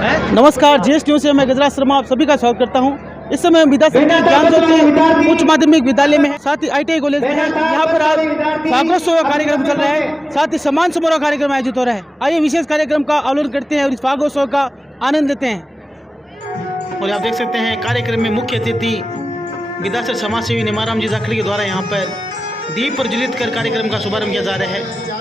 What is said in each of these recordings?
नमस्कार, GS news से मैं गजराज शर्मा आप सभी का स्वागत करता हूं। इस समय विद्यासिटी ज्ञान ज्योति उच्च माध्यमिक विद्यालय में है, साथ ही ITI कॉलेज में है। यहाँ पर आज फागोत्सव का कार्यक्रम चल रहा है, साथ ही सम्मान समारोह कार्यक्रम आयोजित हो रहा है। आइए विशेष कार्यक्रम का अवलोकन करते हैं और इस फागोत्सव का आनंद लेते हैं। और आप देख सकते हैं कार्यक्रम में मुख्य अतिथि विद्यासर समाज सेवी निमाराम जी जाखड़ के द्वारा यहाँ पर दीप प्रज्वलित कर कार्यक्रम का शुभारंभ किया जा रहा है।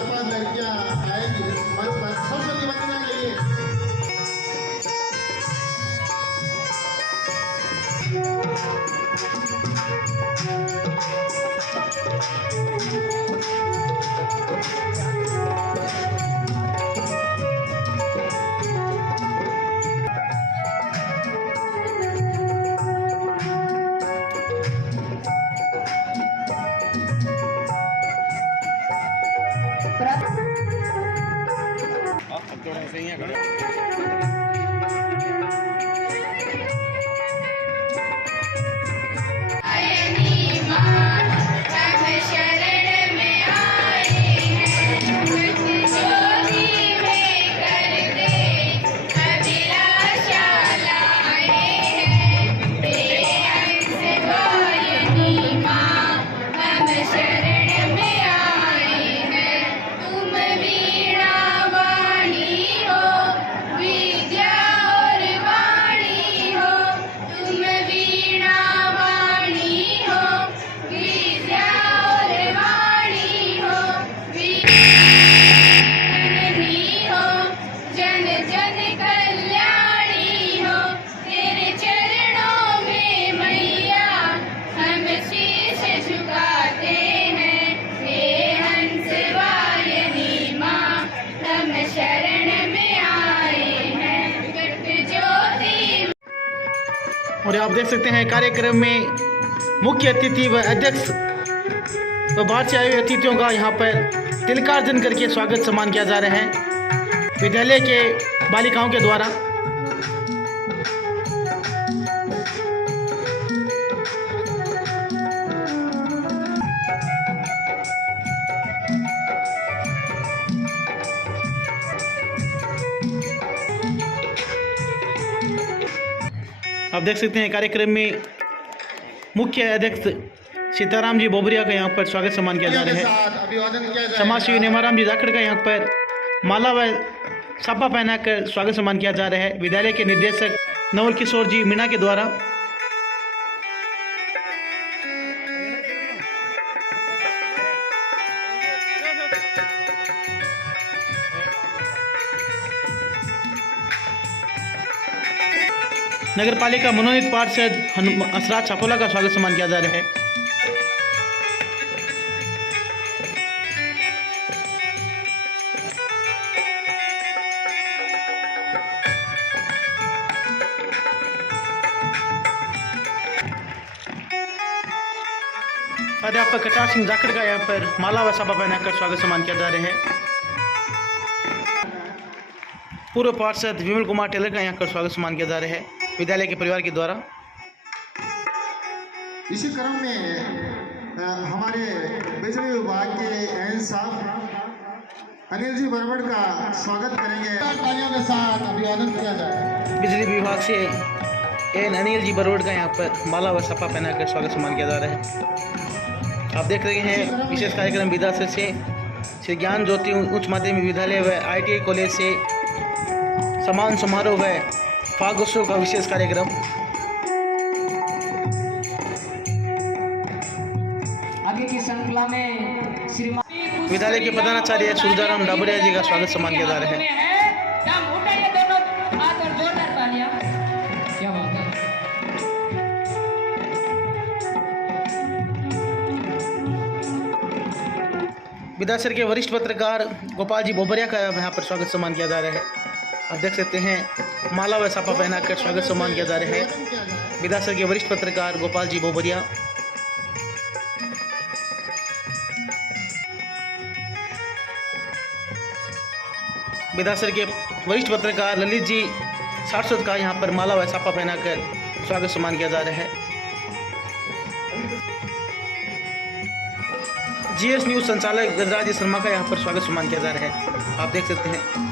और आप देख सकते हैं कार्यक्रम में मुख्य अतिथि व अध्यक्ष व बाहर से आए हुए अतिथियों का यहाँ पर तिलकार्जन करके स्वागत सम्मान किया जा रहा है विद्यालय के बालिकाओं के द्वारा। आप देख सकते हैं कार्यक्रम में मुख्य अध्यक्ष सीताराम जी बोबरिया का यहाँ पर स्वागत सम्मान किया जा रहा है। समाज सेवी निमाराम जी जाखड़ का यहाँ पर माला व साफा पहनाकर स्वागत सम्मान किया जा रहा है विद्यालय के निदेशक नवल किशोर जी मीणा के द्वारा। नगर पालिका मनोनीत पार्षद असराज छापोला का स्वागत सम्मान किया जा रहा है। अध्यापक कटार सिंह जाखड़ का यहाँ पर माला व साफा पहनाकर स्वागत सम्मान किया जा रहा है। पूर्व पार्षद विमल कुमार टेलर का यहाँ पर स्वागत सम्मान किया जा रहा है विद्यालय के परिवार के द्वारा। इसी क्रम में हमारे बिजली विभाग के एन साहब अनिल जी बरबड़ का स्वागत करेंगे, तालियों के साथ अभिवादन किया जाए। बिजली विभाग से एन अनिल जी बरबड़ का यहाँ पर माला व साफा पहनाकर स्वागत सम्मान किया जा रहा है। आप देख रहे हैं विशेष कार्यक्रम विद्यासर से श्री ज्ञान ज्योति उच्च माध्यमिक विद्यालय व ITI कॉलेज से सम्मान समारोह व फागोत्सव का विशेष कार्यक्रम। आगे की श्रृंखला में श्रीमान विद्यालय के प्रधानाचार्य सुरजाराम डाबरिया जी का स्वागत सम्मान किया जा रहा है। क्या बात है। विद्यासर के वरिष्ठ पत्रकार गोपाल जी बोबरिया का यहाँ पर स्वागत सम्मान किया जा रहा है। आप देख सकते हैं माला व साफा पहनाकर स्वागत सम्मान किया जा रहा है विद्यासर के वरिष्ठ पत्रकार गोपाल जी बोबरिया। विद्यासर के वरिष्ठ पत्रकार ललित जी सारस्वत का यहाँ पर माला व साफा पहनाकर स्वागत सम्मान किया जा रहा है। जीएस न्यूज संचालक गजराज शर्मा का यहाँ पर स्वागत सम्मान किया जा रहा है। आप देख सकते हैं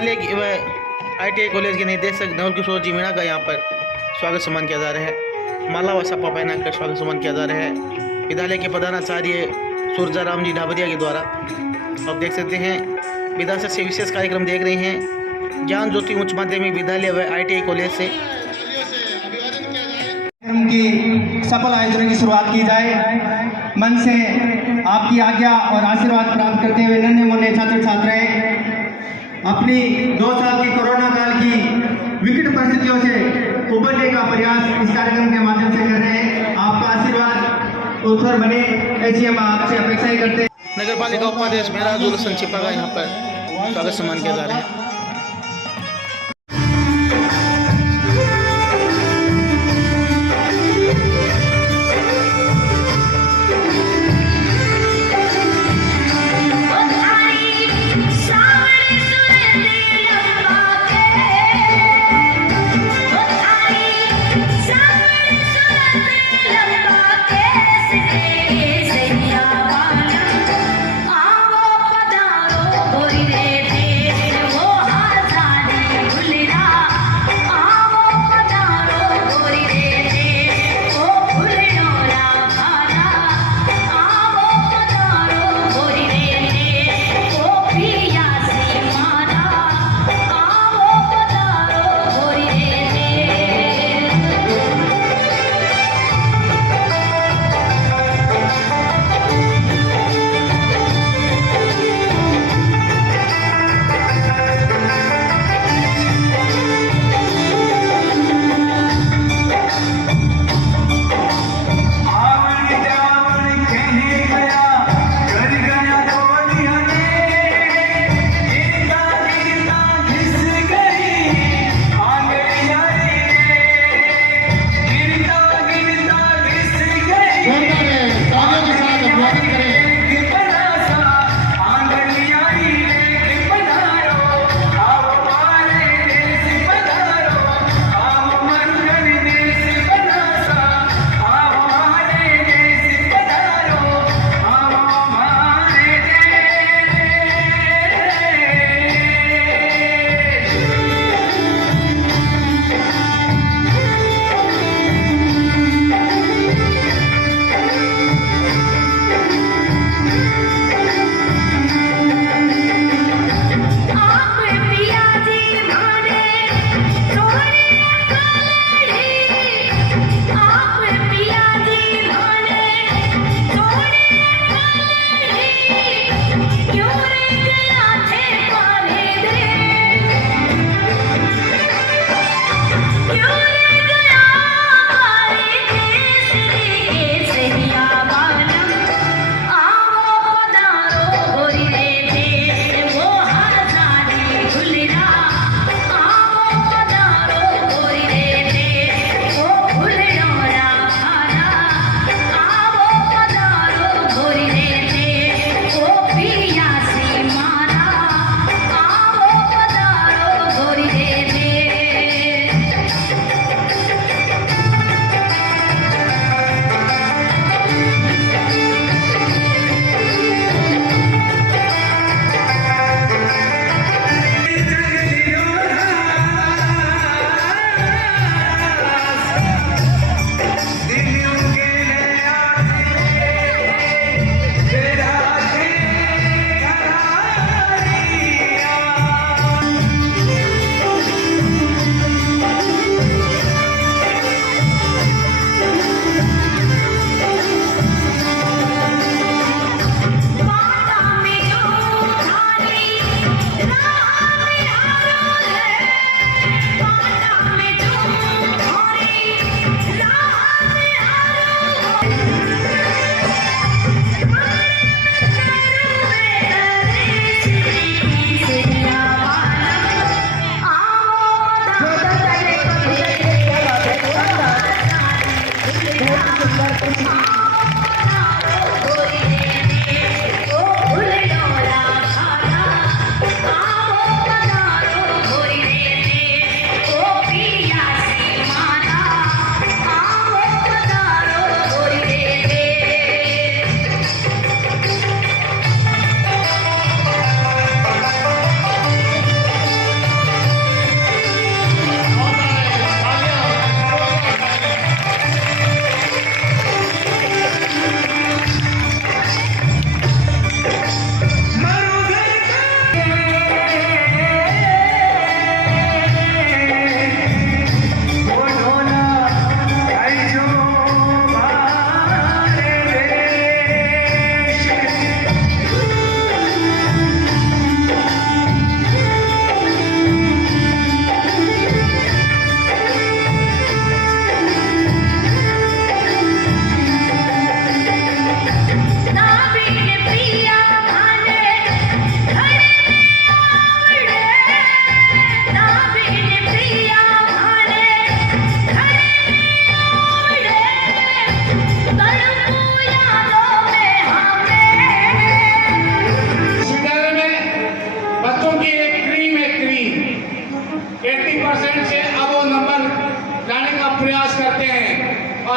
विद्यालय व ITI कॉलेज के निदेशक नवल किशोर जी मीणा का यहाँ पर स्वागत सम्मान किया जा रहा है। माला व सपा पहनाकर स्वागत सम्मान किया जा रहा है विद्यालय के प्रधानाचार्य सूरजाराम जी ढाबरिया के द्वारा। आप देख सकते हैं विधानसभा से विशेष कार्यक्रम देख रहे हैं ज्ञान ज्योति उच्च माध्यमिक विद्यालय व ITI कॉलेज से। कार्यक्रम की सफल आयोजन की शुरुआत की जाए। मन से आपकी आज्ञा और आशीर्वाद प्राप्त करते हुए नन्हे मुन्ने छात्र छात्राएं अपनी 2 साल की कोरोना काल की विकट परिस्थितियों से उबरने का प्रयास इस कार्यक्रम के माध्यम से कर रहे हैं। आपका आशीर्वाद उत्सव बने ऐसी हम आपसे अपेक्षा ही करते हैं। नगर पालिका उपाध्यक्ष मेहराजुल संचिपा का यहाँ पर स्वागत सम्मान किया जा रहा है।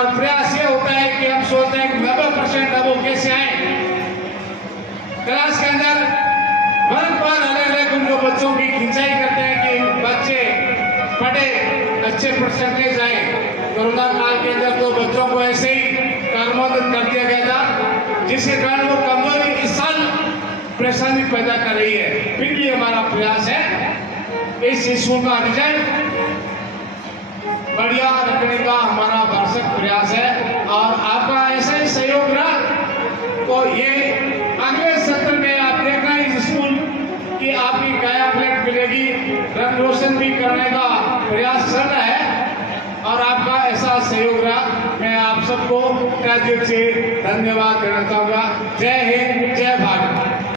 और प्रयास ये होता है कि हम सोचते हैं कि 90% अब वो कैसे आए क्लास के अंदर बार अलग उनको बच्चों की खिंचाई करते हैं कि बच्चे पढ़े अच्छे परसेंटेज आए। कोरोना काल के अंदर तो बच्चों को ऐसे ही कर्मोन्नत कर दिया गया था, जिसके कारण वो कमजोरी इस साल परेशानी पैदा कर रही है। फिर भी हमारा प्रयास है इस स्कूल का रिजल्ट बढ़िया रखने का हमारा भरसक प्रयास है और आपका ऐसा ही सहयोग रहा तो ये अगले सत्र में आप देख रहे हैं इस स्कूल की आपकी काया प्लेट मिलेगी, रंग रोशन भी करने का प्रयास चल रहा है और आपका ऐसा सहयोग रहा। मैं आप सबको तहे दिल से धन्यवाद देना चाहूँगा। जय हिंद, जय भारत।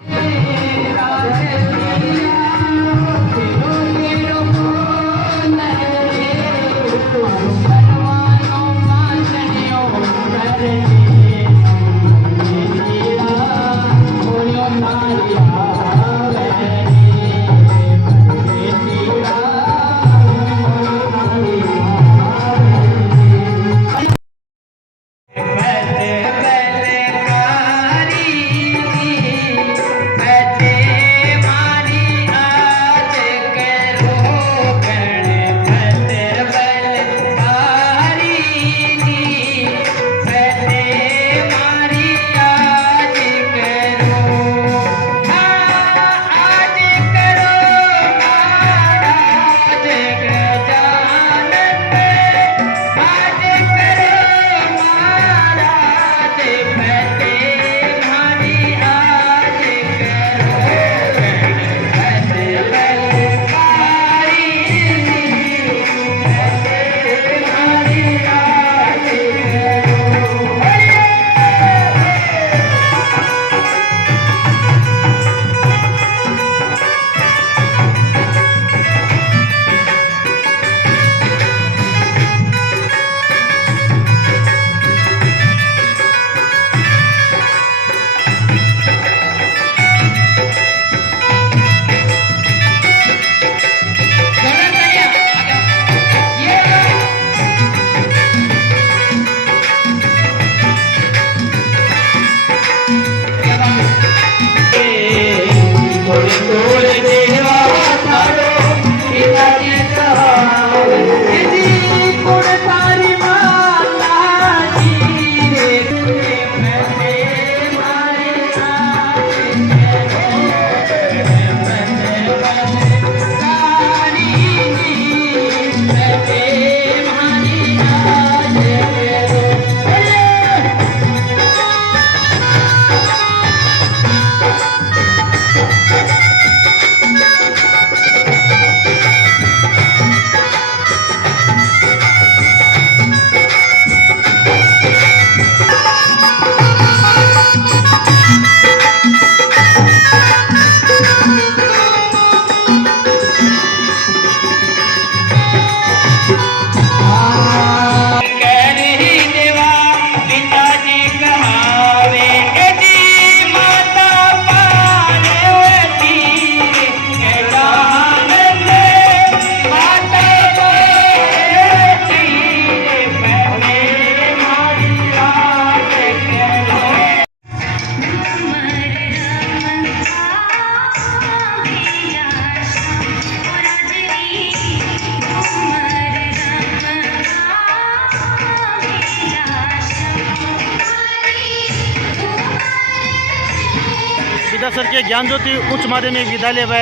विद्यासर के ज्ञान ज्योति उच्च माध्यमिक विद्यालय व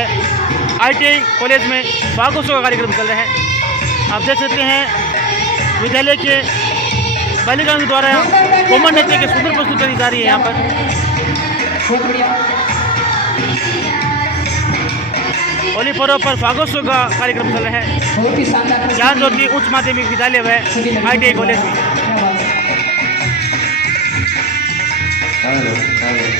ITI कॉलेज में स्वागतोत्सव का कार्यक्रम चल रहा है। आप देख सकते हैं विद्यालय के बालिकाओं के द्वारा कोमल नृत्य की सुंदर प्रस्तुत करी जा रही है। यहाँ पर होली पर्व पर स्वागतोत्सव का कार्यक्रम चल रहा है ज्ञान ज्योति उच्च माध्यमिक विद्यालय व ITI कॉलेज में। Hare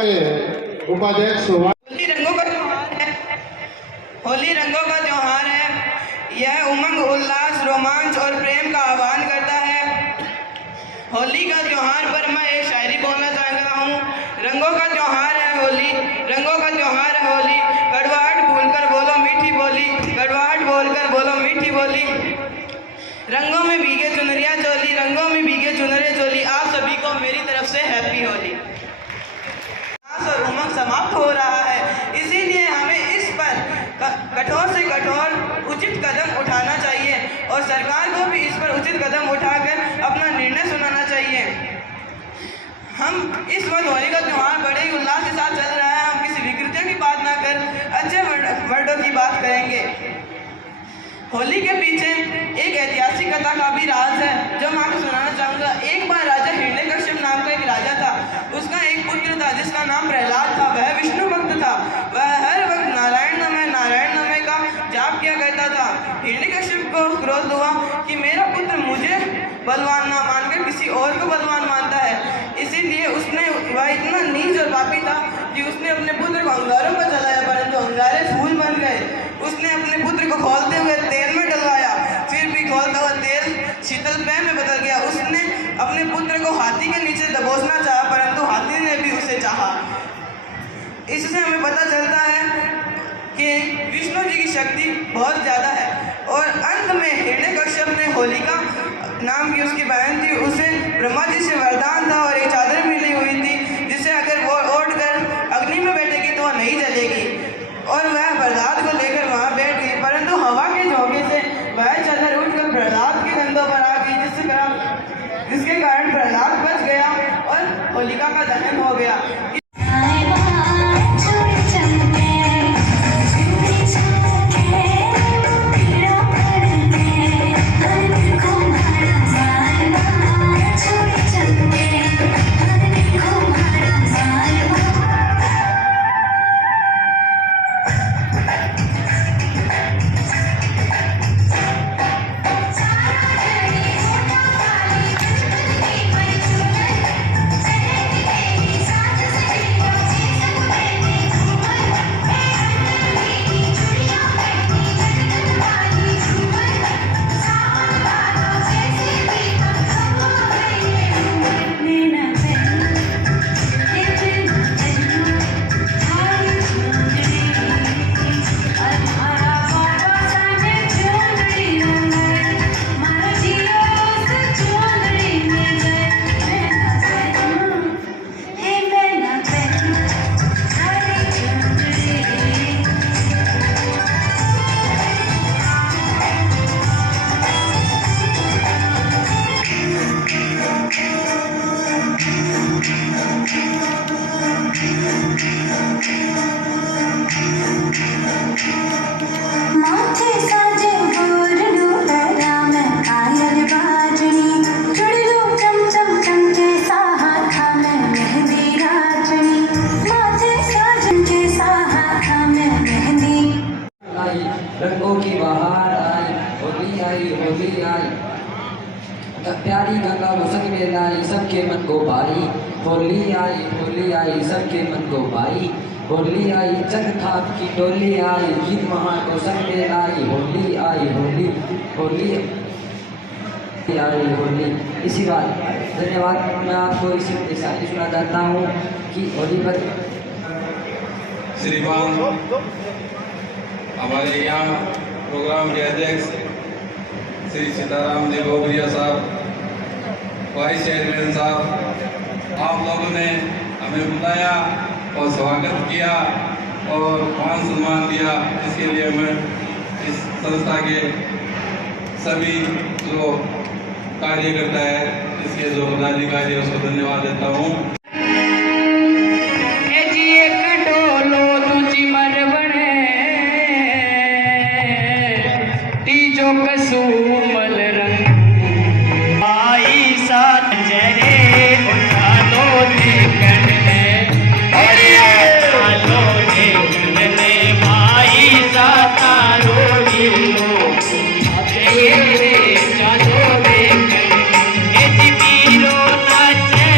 हमारे उपाध्यक्ष होली रंगों का त्योहार है। होली रंगों का त्योहार है। यह उमंग, उल्लास, रोमांच और प्रेम का आह्वान करता है। होली का त्योहार पर मैं एक शायरी बोलना चाहता हूँ। रंगों का त्योहार है होली, रंगों का त्योहार है होली। कड़वाहट भूलकर बोलो मीठी बोली, कड़वाहट बोलकर बोलो मीठी बोली। रंगों में भीगे चुनरिया चोली, रंगों में भीगे चुनरिया चोली। आप सभी को मेरी तरफ से हैप्पी होली। और उमंग समाप्त हो रहा है, इसीलिए हमें इस पर कठोर से कठोर उचित कदम उठाना चाहिए और सरकार को भी इस पर उचित कदम उठाकर अपना निर्णय सुनाना चाहिए। हम इस वक्त होली का त्यौहार बड़े ही उल्लास के साथ चल रहा है। हम किसी विकृतियों की बात ना कर अच्छे वर्डों की बात करेंगे। होली के पीछे एक ऐतिहासिक कथा का भी राज है जो मैं आपको सुनाना चाहूँगा। एक बार राजा हिरण्यकश्यप नाम का एक राजा था। उसका एक पुत्र था जिसका नाम प्रहलाद था। वह विष्णु भक्त था। वह हर वक्त नारायण नमः का जाप किया करता था। हिरण्यकश्यप को क्रोध हुआ कि मेरा पुत्र मुझे बलवान ना मानकर किसी और को बलवान मानता है। इसीलिए वह इतना नीच और पापी था कि उसने अपने पुत्र को अंगारों पर जलाया, परंतु अंगारे फूल बन गए। उसने अपने पुत्र को खोलते हुए तेल में डलवाया, फिर भी खोलता हुआ तेल शीतल पेय में बदल गया। उसने अपने पुत्र को हाथी के नीचे दबोचना चाहा, परंतु हाथी ने भी उसे चाहा। इससे हमें पता चलता है कि विष्णु जी की शक्ति बहुत ज़्यादा है। और अंत में हिरण्यकश्यप ने होलिका नाम की उसकी बहन थी, उसे ब्रह्मा जी से वरदान था और एक चादर मिली हुई थी जिसे अगर वो ओढ़ कर अग्नि में बैठेगी तो वह नहीं जलेगी। और वह प्रहलाद को लेकर वहाँ बैठ गई, परंतु हवा के झोंके से वह चादर उठकर प्रहलाद के कंधों पर आ गई, जिसके कारण प्रहलाद बच गया और होलिका का दहन हो गया। रंगों की बहार आई, होली आई, होली आई। प्यारी गंगा मुसक में लाई, सबके मन को भाई। होली आई, सबके मन को भाई। होली आई, जग खाप की टोली आई, गीत महान को सब में लाई। होली आई, होली आई, होली। इसी बात धन्यवाद। मैं आपको इसी शायरी सुना चाहता हूँ कि होली पर श्रीमान हमारे यहाँ प्रोग्राम के अध्यक्ष श्री सीताराम जी गोबरिया साहब, वाइस चेयरमैन साहब, आप लोगों ने हमें बुलाया और स्वागत किया और मान सम्मान दिया। इसके लिए मैं इस संस्था के सभी जो कार्यकर्ता है, इसके जो पदाधिकारी है, उसको धन्यवाद देता हूँ। कसूमल रंग आई साथ जरे उठा लो देखन ले माई साता रोड़ी लो चालो देखन पीरो नाचे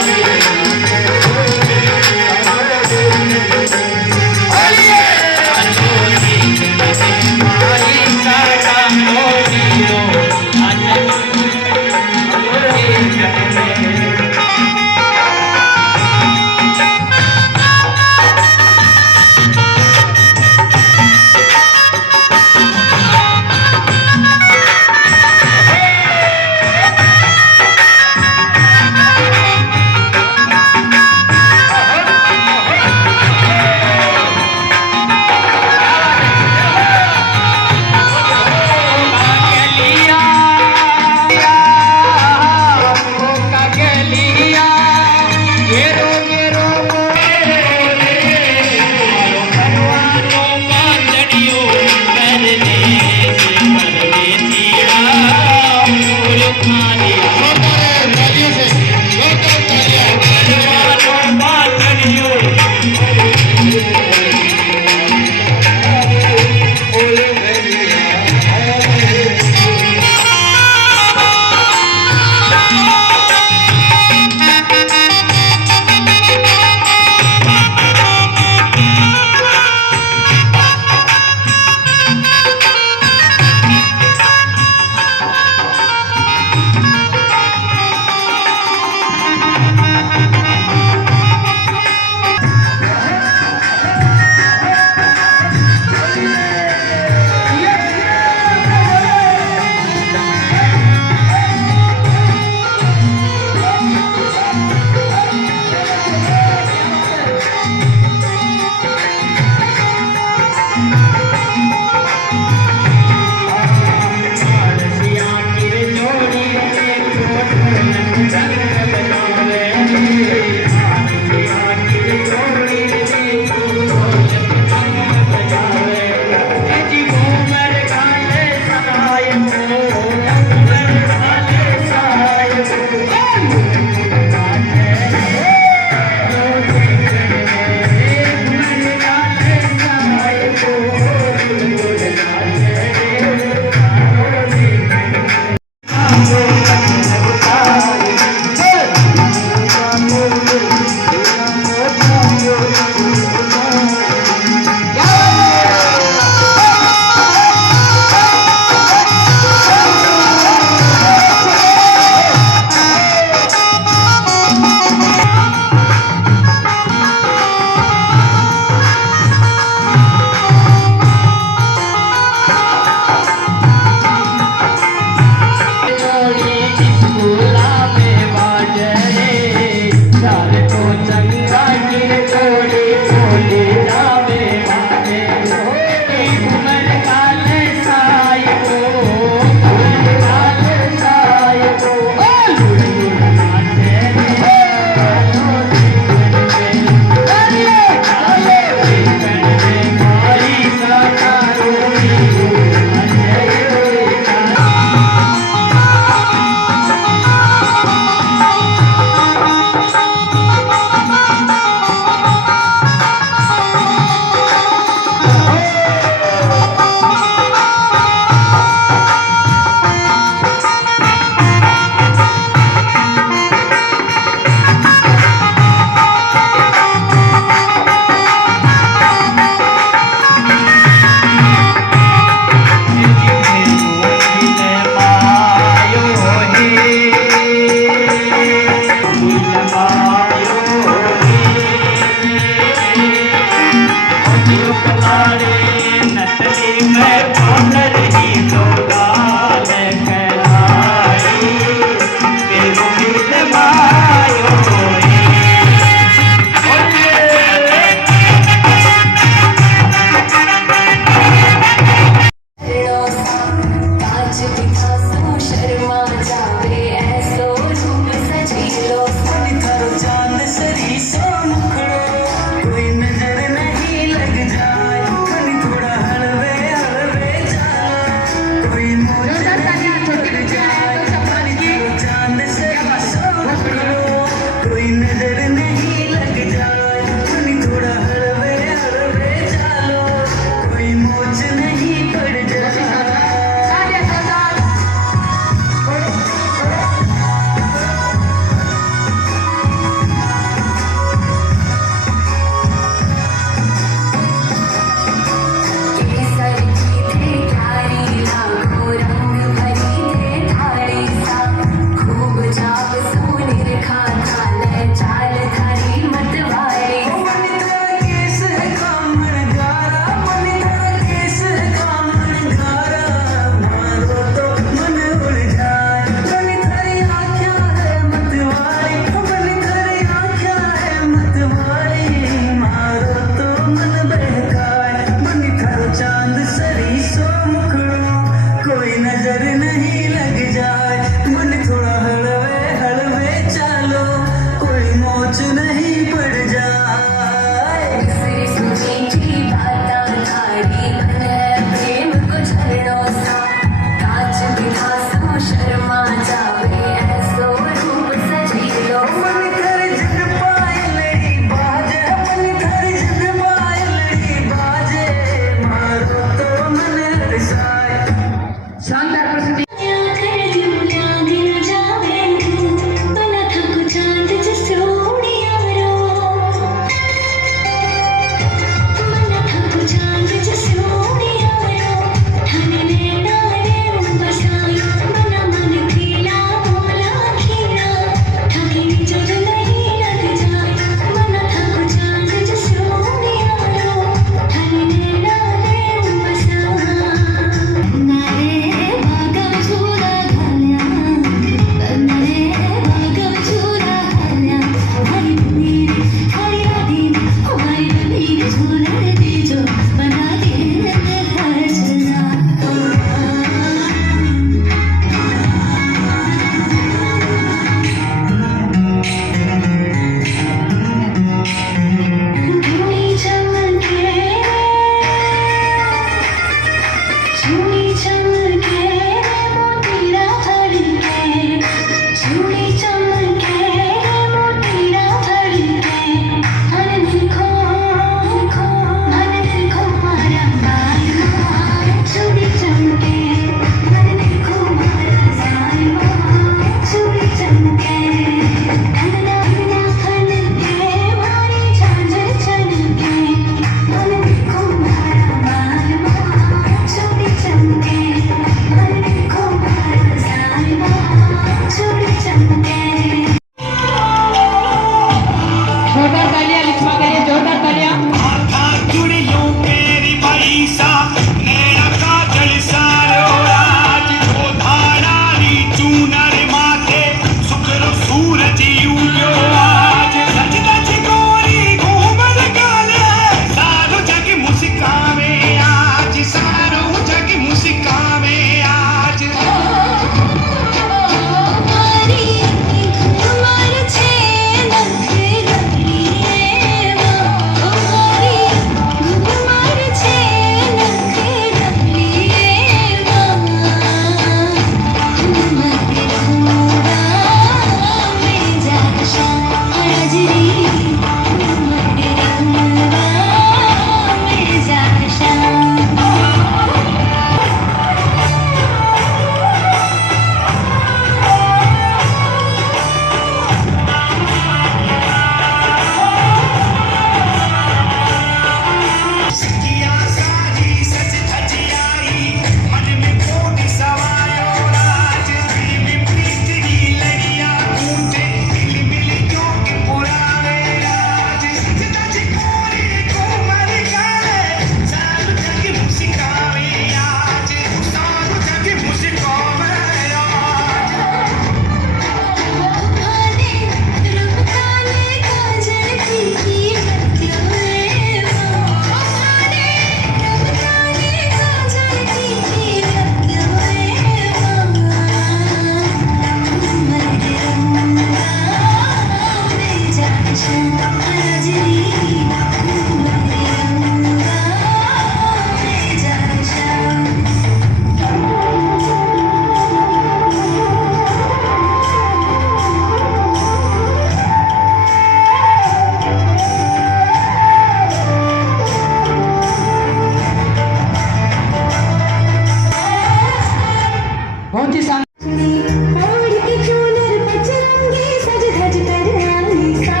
बहुत ही शानदार ओढ़ के चूनर बजरंगी सज धज कर आई सा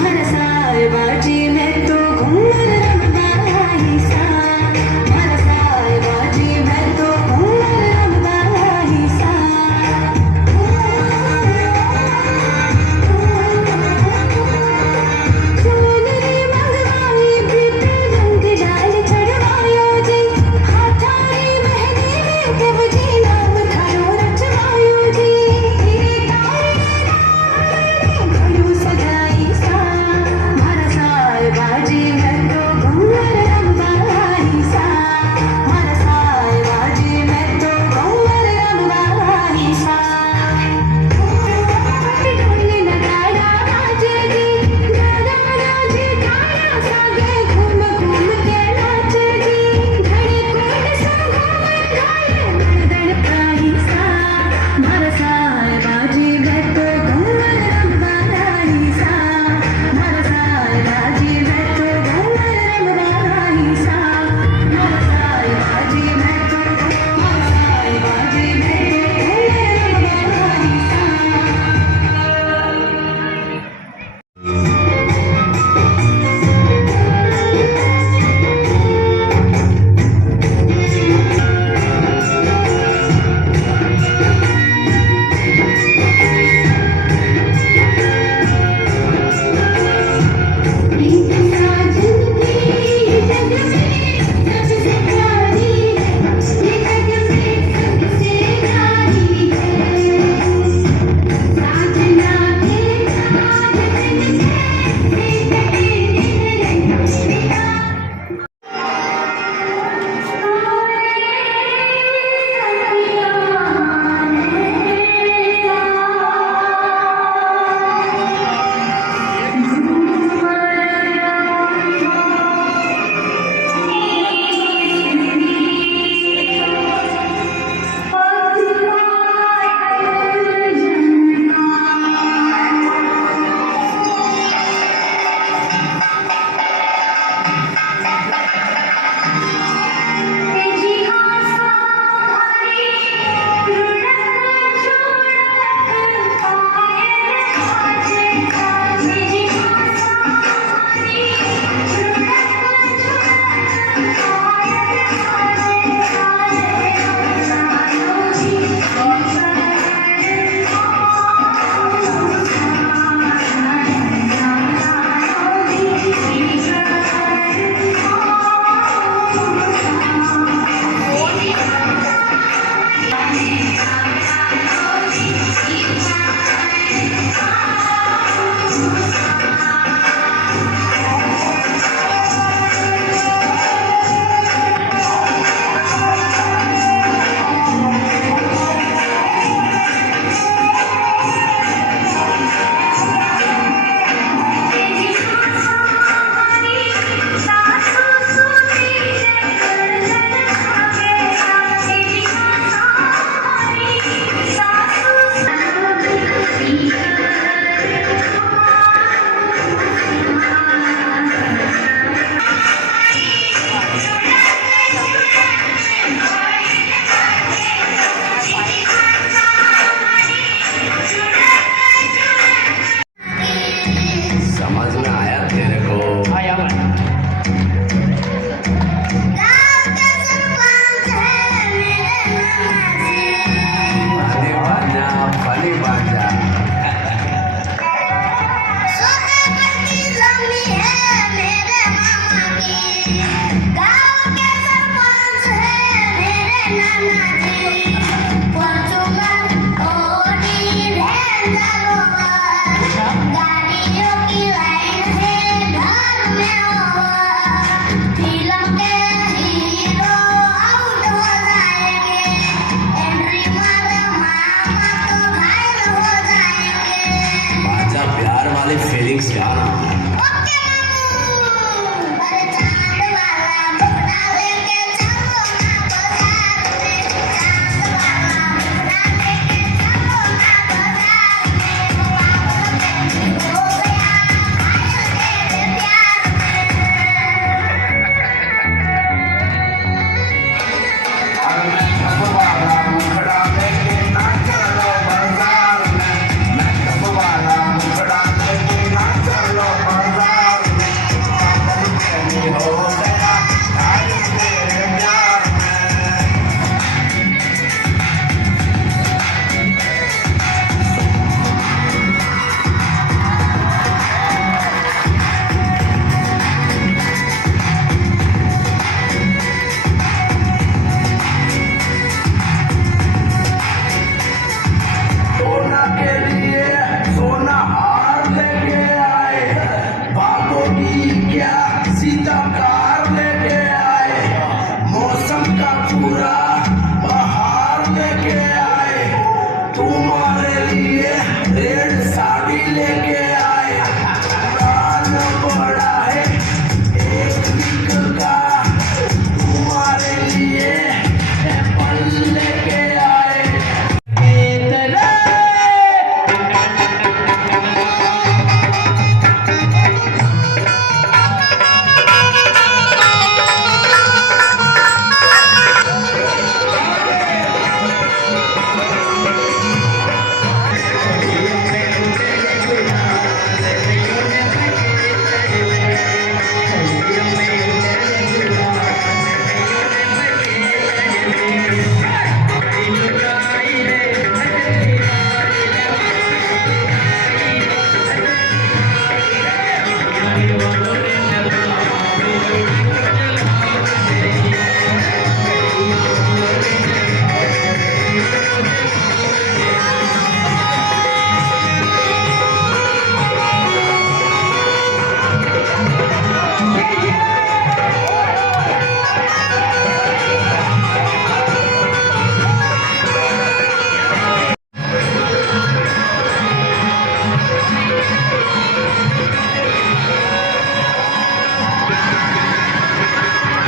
मारा साए बाजी मैं तो घूमर रमदा आई सा मारा साए बाजी मैं तो घूमर रमदा आई सा चूनरी मंगवाई प्रीत रंग जाल चढ़वायो जी हाथारी मेहंदी में कब जी नाम थारो रचवायो जी घरू सजाई सा मारा साए बाजी मैं तो घूमर रमदा आई सा मारा साए बाजी मैं तो घूमर रमदा आई सा ढोल नगाड़ा बाजेगी गाना राजे गाना सागे घूम घूम के नाचेगी घड़ी कोट सा घूमर घाले मर्दन आई सा मारा साए बाजी मैं तो घूमर रमदा आई सा मारा साए बाजी मैं तो घूमर रमदा आई सा मारा साए बाजी मैं तो मारा साए बाजी मैं तो घूमर रमदा आई सा प्रीत साजन की जग में सबसे प्यारी है ये जग में सबसे प्यारी है साजना के साथ दिन से समझ में आया तेरे को आया फली बाजा फीलिंग्स यार लेके आए, तुम्हारे लिए रेड साड़ी लेके आए। प्राण बड़ा है एक वीक का, तुम्हारे लिए एप्पल लेके आए। तेरे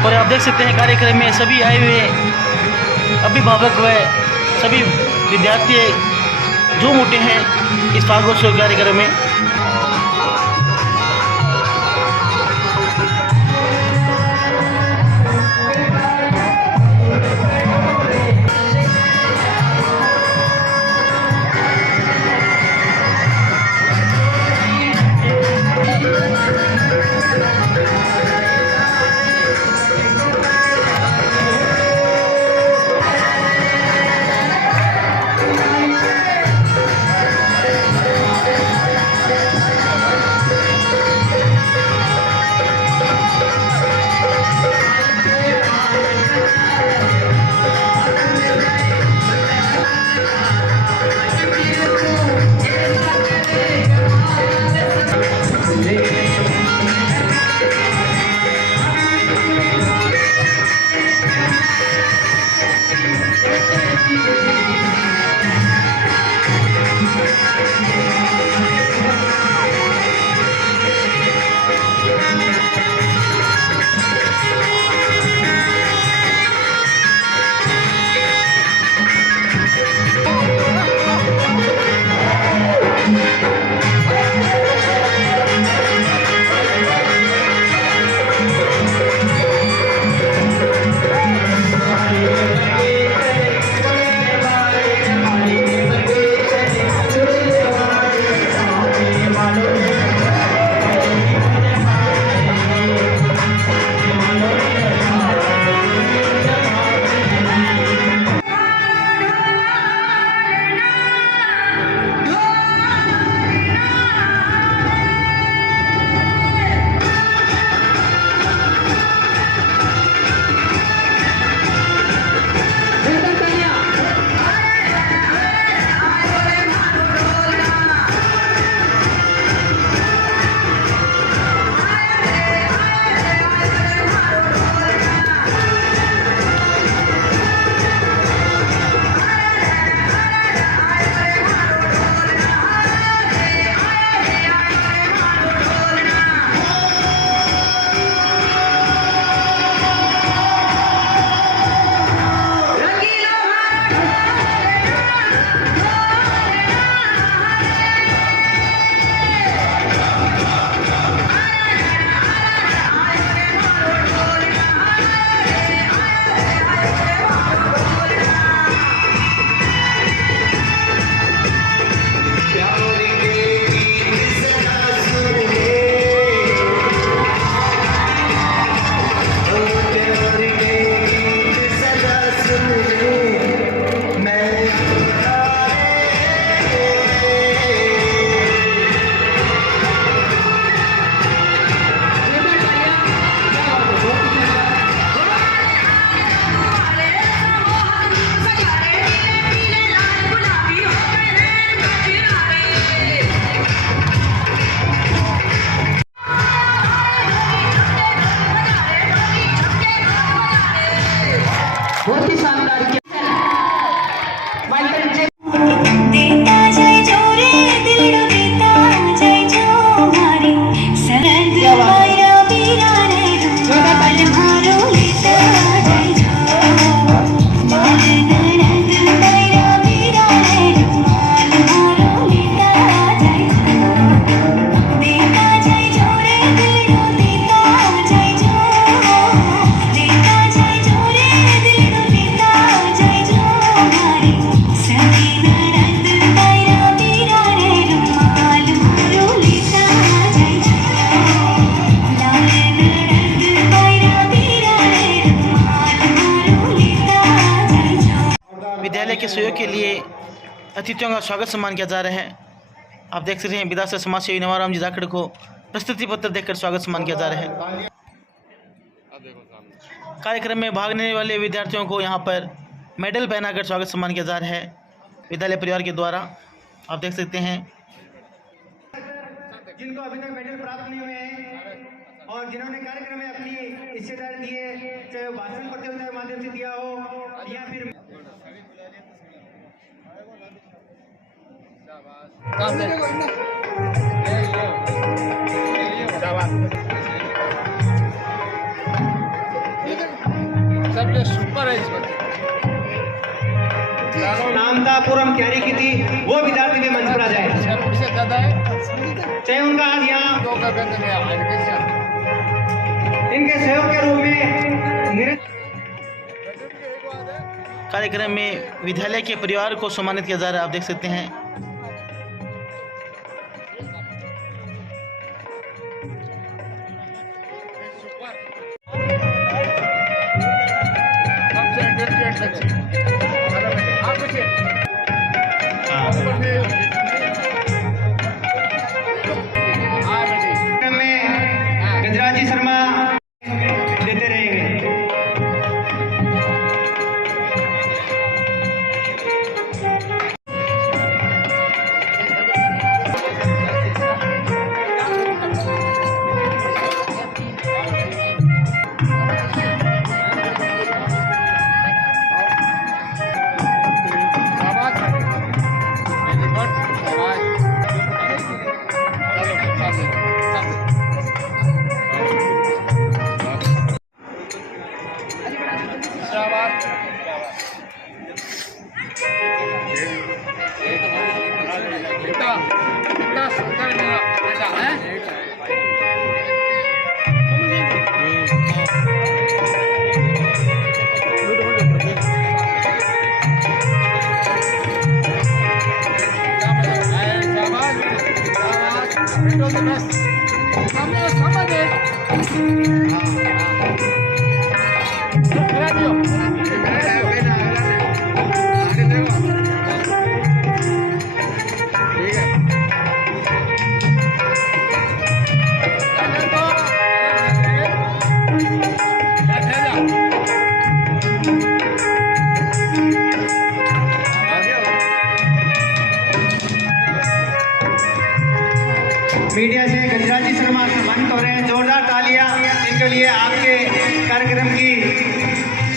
और आप देख सकते हैं कार्यक्रम में सभी आए हुए अभिभावक व सभी विद्यार्थी झूम उठे हैं इस फागोत्सव कार्यक्रम में। विद्यालय के सहयोग के लिए अतिथियों का स्वागत सम्मान किया जा रहा है। आप देख सकते हैं विदासर समाज सेवी नवाराम जी जाखड़ को प्रस्तुति पत्र देकर स्वागत सम्मान किया जा रहा है। कार्यक्रम में भाग लेने वाले विद्यार्थियों को यहाँ पर मेडल पहनाकर स्वागत सम्मान किया जा रहा है विद्यालय परिवार के द्वारा। आप देख सकते हैं जिनको अभी तक मेडल प्राप्त नहीं हुए हैं और जिन्होंने कार्यक्रम में अपनी हिस्सेदारी दिए, चाहे वो भाषण प्रतियोगिता के माध्यम से दिया हो या फिर सबसे सुपर है इस बच्चे नामदापुरम तैयारी की थी, वो विद्यार्थी भी मंच पर आ जाए, से ज्यादा है चाहे उनका आज यहाँ तो का वेतन है इनके सहयोग के रूप में कार्यक्रम में विद्यालय के परिवार को सम्मानित किया जा रहा है। आप देख सकते हैं सबसे इंटेलिजेंट बच्चे आप पूछिए में गजराज जी शर्मा देते रहेंगे। कितना सुंदर मेरा बेटा है। मीडिया से गजराज जी शर्मा सम्मानित हो रहे हैं, जोरदार तालियां इनके लिए। आपके कार्यक्रम की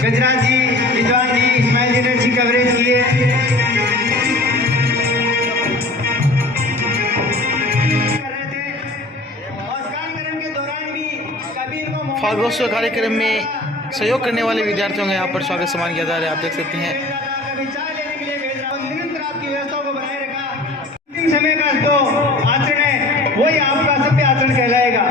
गजराज जी, विद्वान जी, इस्माइल जी ने अच्छी कवरेज की है। और कार्यक्रम के दौरान भी कभी इनको फागोत्सव कार्यक्रम में सहयोग करने वाले विद्यार्थियों का यहाँ पर स्वागत सम्मान किया जा रहा है। आप देख सकते हैं चाय लेने के लिए भेज रहा हूं। निरंतर आपकी व्यवस्था को बनाए रखा। समय का जो आचरण है वही आपका सभ्य आचरण कहलाएगा।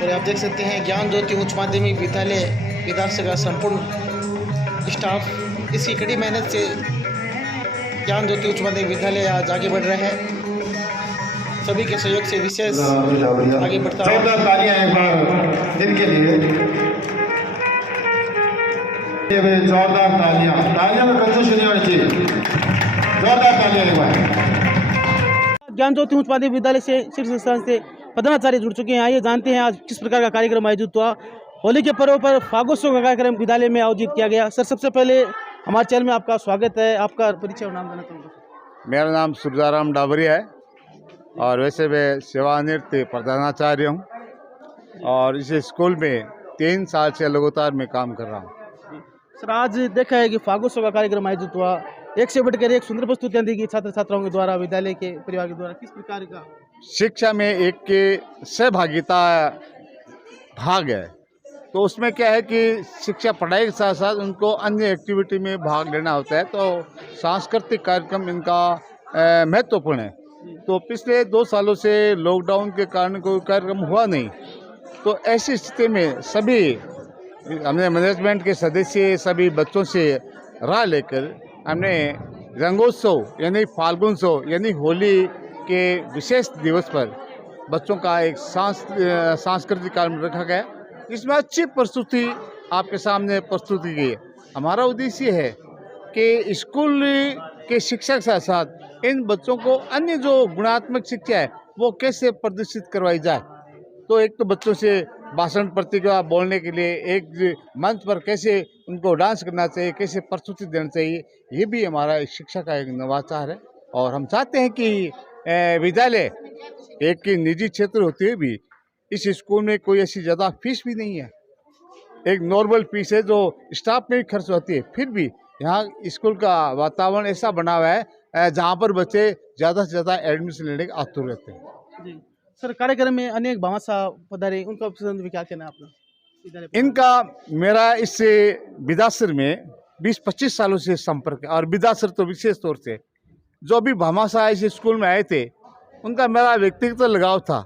और आप देख सकते हैं ज्ञान ज्योति उच्च माध्यमिक विद्यालय विदासर का संपूर्ण स्टाफ इसकी कड़ी मेहनत से ज्ञान ज्योति उच्च माध्यमिक विद्यालय आज आगे बढ़ रहा है। सभी के सहयोग से विशेष आगे बढ़ता है। जोरदार तालियां एक बार इनके लिए। ये भी जोरदार तालियां में कंजूसी नहीं होनी चाहिए। जोरदार तालियां एक बार। ज्ञान ज्योति उच्च माध्यमिक विद्यालय से शिक्षक संस्थान से प्रधानाचार्य जुड़ चुके हैं। आइए जानते हैं आज किस प्रकार का कार्यक्रम आयोजित हुआ। होली के पर्व पर फागोत्सव का कार्यक्रम विद्यालय में आयोजित किया गया। सर, सबसे पहले हमारे चैनल में आपका स्वागत है। आपका परिचय और नाम देना चाहूँगा। मेरा नाम सुरजाराम डाबरिया है और वैसे मैं सेवानिवृत्त प्रधानाचार्य हूँ और इस स्कूल में 3 साल से लगातार मैं काम कर रहा हूँ। सर, आज देखा है कि फागोत्सव का कार्यक्रम आयोजित हुआ, एक से बढ़कर एक सुंदर प्रस्तुतियाँ दी गई छात्र छात्राओं के द्वारा, विद्यालय के परिवार के द्वारा। किस प्रकार का शिक्षा में एक की सहभागिता भाग है। तो उसमें क्या है कि शिक्षा पढ़ाई के साथ साथ उनको अन्य एक्टिविटी में भाग लेना होता है। तो सांस्कृतिक कार्यक्रम इनका महत्वपूर्ण है। तो पिछले 2 सालों से लॉकडाउन के कारण कोई कार्यक्रम हुआ नहीं। तो ऐसी स्थिति में सभी हमने मैनेजमेंट के सदस्य सभी बच्चों से राय लेकर हमने रंगोत्सव यानी फाल्गुनोत्सव यानी होली के विशेष दिवस पर बच्चों का एक सांस्कृतिक कार्यक्रम रखा गया। इसमें अच्छी प्रस्तुति आपके सामने प्रस्तुति की है। हमारा उद्देश्य है कि स्कूल के शिक्षा के साथ साथ इन बच्चों को अन्य जो गुणात्मक शिक्षा है वो कैसे प्रदर्शित करवाई जाए। तो एक तो बच्चों से भाषण प्रतिभा बोलने के लिए एक मंच पर कैसे उनको डांस करना चाहिए, कैसे प्रस्तुति देना चाहिए, ये भी हमारा शिक्षा का एक नवाचार है। और हम चाहते हैं कि विद्यालय एक निजी क्षेत्र होते हुए भी इस स्कूल में कोई ऐसी ज़्यादा फीस भी नहीं है। एक नॉर्मल फीस है जो स्टाफ में भी खर्च होती है। फिर भी यहाँ स्कूल का वातावरण ऐसा बना हुआ है जहाँ पर बच्चे ज़्यादा से ज़्यादा एडमिशन लेने के आतुर रहते हैं। जी सर, कार्यक्रम में अनेक भामाशाह पधारे, उनका संबंध में क्या कहना है आपका? इनका मेरा इस विदासर में 20-25 सालों से संपर्क है। और विदासर तो विशेष तौर से जो भी भामाशाह इस स्कूल में आए थे उनका मेरा व्यक्तिगत लगाव था।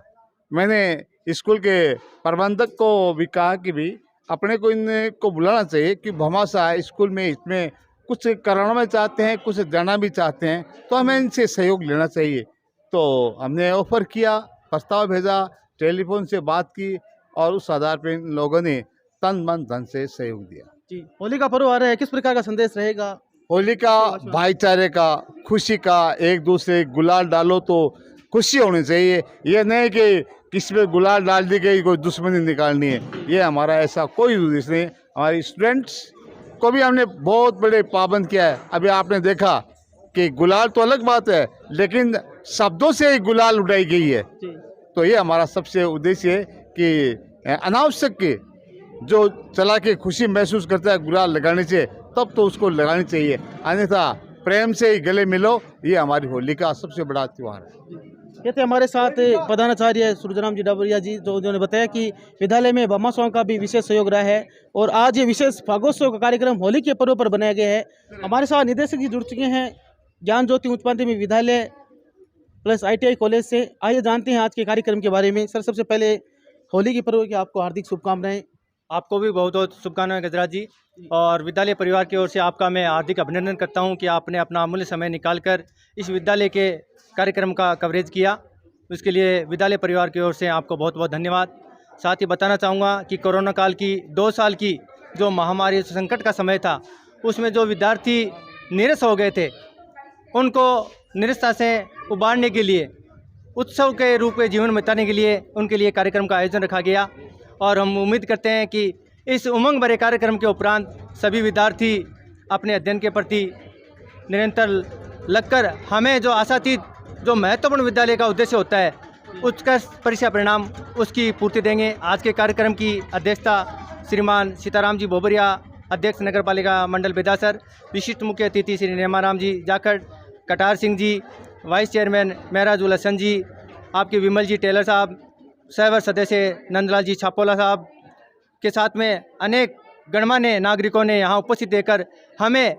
मैंने स्कूल के प्रबंधक को भी कहा कि भी अपने को इनको बुलाना चाहिए कि भामाशाह स्कूल में इसमें कुछ कराना भी चाहते हैं, कुछ देना भी चाहते हैं, तो हमें इनसे सहयोग लेना चाहिए। तो हमने ऑफर किया, प्रस्ताव भेजा, टेलीफोन से बात की और उस आधार पर इन लोगों ने तन मन धन से सहयोग दिया। जी, होली का पर्व आ रहा है, किस प्रकार का संदेश रहेगा? होली का भाईचारे का, खुशी का, एक दूसरे गुलाल डालो तो खुशी होनी चाहिए। ये नहीं कि किसी पे गुलाल डाल दी गई कोई दुश्मनी निकालनी है, ये हमारा ऐसा कोई उद्देश्य नहीं। हमारे स्टूडेंट्स को भी हमने बहुत बड़े पाबंद किया है। अभी आपने देखा कि गुलाल तो अलग बात है, लेकिन शब्दों से ही गुलाल उड़ाई गई है। तो ये हमारा सबसे उद्देश्य है कि अनावश्यक के जो चला के खुशी महसूस करता है गुलाल लगाने से, तब तो उसको लगानी चाहिए, अन्यथा प्रेम से ही गले मिलो। ये हमारी होली का सबसे बड़ा त्यौहार है। ये थे हमारे साथ प्रधानाचार्य सूरजराम जी डाबरिया जी, जो उन्होंने बताया कि विद्यालय में भामाशाहों का भी विशेष सहयोग रहा है और आज ये विशेष फागोत्सव का कार्यक्रम होली के पर्व पर बनाया गया है। हमारे साथ निदेशक जी जुड़ चुके हैं ज्ञान ज्योति उच्च माध्यमिक विद्यालय प्लस ITI कॉलेज से। आइए जानते हैं आज के कार्यक्रम के बारे में। सर, सबसे पहले होली के पर्व की आपको हार्दिक शुभकामनाएं। आपको भी बहुत बहुत शुभकामनाएं गजराज जी, और विद्यालय परिवार की ओर से आपका मैं हार्दिक अभिनंदन करता हूं कि आपने अपना अमूल्य समय निकालकर इस विद्यालय के कार्यक्रम का कवरेज किया। उसके लिए विद्यालय परिवार की ओर से आपको बहुत बहुत धन्यवाद। साथ ही बताना चाहूँगा कि कोरोना काल की 2 साल की जो महामारी संकट का समय था, उसमें जो विद्यार्थी निरस हो गए थे, उनको निरसता से उबारने के लिए, उत्सव के रूप में जीवन बिताने के लिए उनके लिए कार्यक्रम का आयोजन रखा गया। और हम उम्मीद करते हैं कि इस उमंग भरे कार्यक्रम के उपरांत सभी विद्यार्थी अपने अध्ययन के प्रति निरंतर लगकर हमें जो आशातीत जो महत्वपूर्ण विद्यालय का उद्देश्य होता है उसका परीक्षा परिणाम उसकी पूर्ति देंगे। आज के कार्यक्रम की अध्यक्षता श्रीमान सीताराम जी बोबरिया, अध्यक्ष नगर पालिका मंडल बेदासर, विशिष्ट मुख्य अतिथि श्री नेमाराम जी जाखड़, कटार सिंह जी, वाइस चेयरमैन महराज उल हसन जी, आपके विमल जी टेलर साहब, सहवर सदस्य नंदलाल जी छापोला साहब के साथ में अनेक गणमान्य नागरिकों ने यहाँ उपस्थित देकर हमें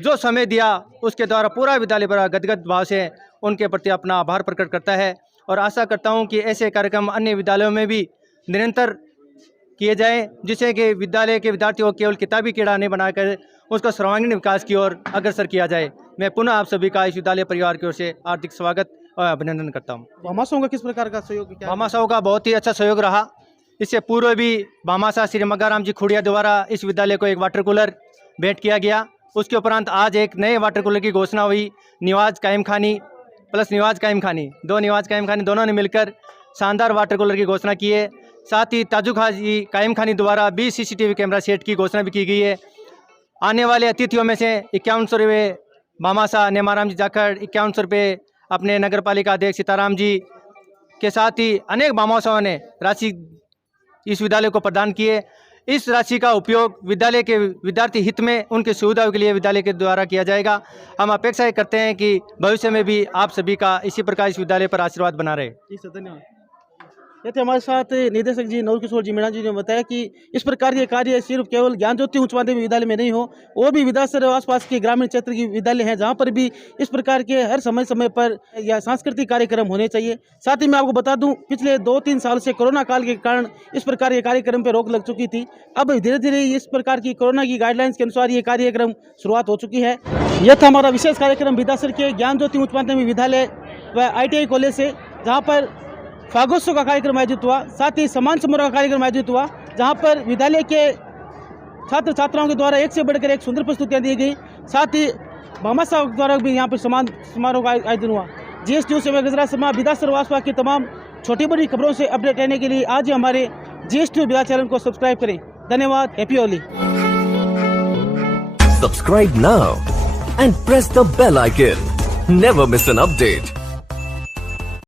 जो समय दिया, उसके द्वारा पूरा विद्यालय बड़ा गदगद भाव से उनके प्रति अपना आभार प्रकट करता है। और आशा करता हूँ कि ऐसे कार्यक्रम अन्य विद्यालयों में भी निरंतर किए जाएं, जिससे कि विद्यालय के विद्यार्थियों को केवल किताबी कीड़ा नहीं बनाकर उसका सर्वांगीण विकास की ओर अग्रसर किया जाए। मैं पुनः आप सभी का इस विद्यालय परिवार की ओर से हार्दिक स्वागत और अभिनंदन करता हूँ। भामाशाहों का किस प्रकार का सहयोग? भामाशाहों का बहुत ही अच्छा सहयोग रहा। इससे पूर्व भी भामाशाह श्री मग्गाराम जी खुड़िया द्वारा इस विद्यालय को एक वाटर कूलर भेंट किया गया। उसके उपरांत आज एक नए वाटर कूलर की घोषणा हुई। निवाज कायम खानी प्लस निवाज कायम खानी, 2 निवाज कायम खानी दोनों ने मिलकर शानदार वाटर कूलर की घोषणा की है। साथ ही ताजू खाजी कायम खानी द्वारा 20 CCTV कैमरा सेट की घोषणा भी की गई है। आने वाले अतिथियों में से 5100 रुपये भामाशाह नेमाराम जी जाखड़, 5100 रुपये अपने नगर पालिका अध्यक्ष सीताराम जी के साथ ही अनेक भामाशाहों ने राशि इस विद्यालय को प्रदान किए। इस राशि का उपयोग विद्यालय के विद्यार्थी हित में उनकी सुविधाओं के लिए विद्यालय के द्वारा किया जाएगा। हम अपेक्षा करते हैं कि भविष्य में भी आप सभी का इसी प्रकार इस विद्यालय पर आशीर्वाद बना रहे। जी सर, धन्यवाद। ये थे हमारे साथ निदेशक जी नवल किशोर जी मीणा जी ने बताया कि इस प्रकार के कार्य सिर्फ केवल ज्ञान ज्योति उच्च माध्यमिक विद्यालय में नहीं हो, वो भी विद्यासर और आसपास के ग्रामीण क्षेत्र की विद्यालय हैं जहाँ पर भी इस प्रकार के हर समय समय पर या सांस्कृतिक कार्यक्रम होने चाहिए। साथ ही मैं आपको बता दूं, पिछले 2-3 साल से कोरोना काल के कारण इस प्रकार के कार्यक्रम पर रोक लग चुकी थी। अब धीरे धीरे इस प्रकार की कोरोना की गाइडलाइंस के अनुसार ये कार्यक्रम शुरुआत हो चुकी है। यह था हमारा विशेष कार्यक्रम विद्यासर के ज्ञान ज्योति उच्च माध्यमिक विद्यालय व ITI कॉलेज से, जहाँ पर फागोत्सव का कार्यक्रम आयोजित हुआ। साथ ही सम्मान समारोह का कार्यक्रम आयोजित हुआ, जहां पर विद्यालय के छात्र छात्राओं के द्वारा एक से बढ़कर एक सुंदर प्रस्तुतियां दी गई। साथ ही भामा साहब द्वारा भी यहां पर सम्मान समारोह का आयोजन हुआ। GS न्यूज़ से मैं गजराज शर्मा विद्यासर आसपास की तमाम छोटी बड़ी खबरों से अपडेट रहने के लिए आज ही हमारे GS न्यूज़ विद्या चैनल को सब्सक्राइब करें। धन्यवाद। Happy Holi. Subscribe now and press the bell icon. Never miss an update.